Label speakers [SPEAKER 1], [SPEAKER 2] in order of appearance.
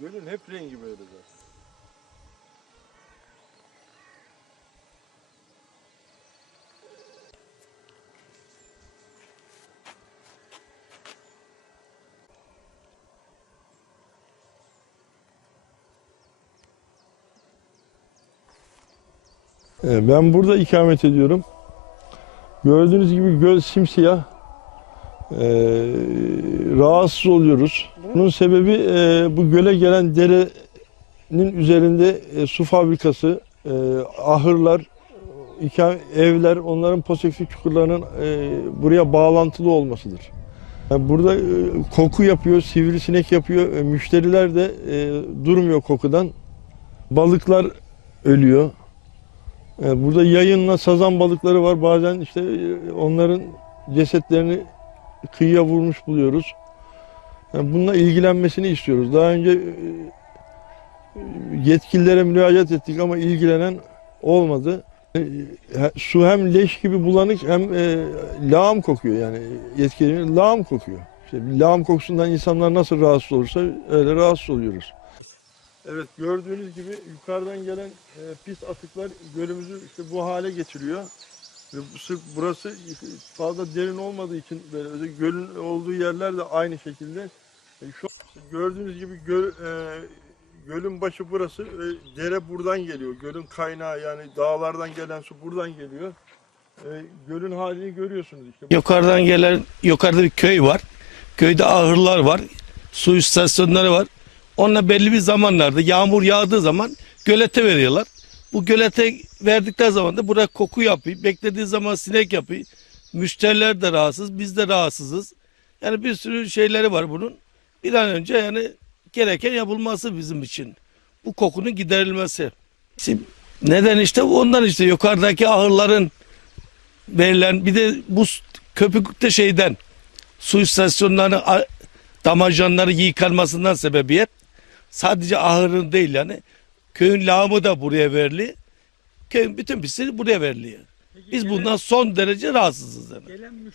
[SPEAKER 1] Gölün hep rengi böyle zaten. Ee, Ben burada ikamet ediyorum. Gördüğünüz gibi göl simsiyah. Ee, rahatsız oluyoruz. Bunun sebebi e, bu göle gelen derenin üzerinde e, su fabrikası, e, ahırlar, ika- evler, onların poseksik çukurlarının e, buraya bağlantılı olmasıdır. Yani burada e, koku yapıyor, sivrisinek yapıyor. E, müşteriler de e, durmuyor kokudan. Balıklar ölüyor. E, burada yayınla sazan balıkları var. Bazen işte e, onların cesetlerini kıyıya vurmuş buluyoruz. Yani bununla ilgilenmesini istiyoruz. Daha önce e, yetkililere müracaat ettik ama ilgilenen olmadı. E, Su hem leş gibi bulanık hem e, lağım kokuyor yani yetkililerin lağım kokuyor. İşte lağım kokusundan insanlar nasıl rahatsız olursa öyle rahatsız oluyoruz. Evet gördüğünüz gibi yukarıdan gelen e, pis atıklar gölümüzü işte bu hale getiriyor. Sırf burası fazla derin olmadığı için böyle öyle gölün olduğu yerler de aynı şekilde. E, şu gördüğünüz gibi göl, e, gölün başı burası. E, dere buradan geliyor. Gölün kaynağı yani dağlardan gelen su buradan geliyor. E, gölün halini görüyorsunuz işte.
[SPEAKER 2] Yukarıdan gelen, yukarıda bir köy var. Köyde ahırlar var. Su istasyonları var. Onunla belli bir zamanlarda yağmur yağdığı zaman gölete veriyorlar. Bu gölete verdikleri zaman da buraya koku yapıyor. Beklediği zaman sinek yapıyor. Müşteriler de rahatsız, biz de rahatsızız. Yani bir sürü şeyleri var bunun. Bir an önce yani gereken yapılması bizim için. Bu kokunun giderilmesi. Şimdi neden işte ondan işte yukarıdaki ahırların verilen bir de bu köpüklükte şeyden su istasyonlarının damacanları yıkanmasından sebebiyet sadece ahırın değil yani köyün lağımı da buraya verili. Köyün bütün pisleri buraya veriliyor. Biz bundan son derece rahatsızız yani.
[SPEAKER 3] Gelen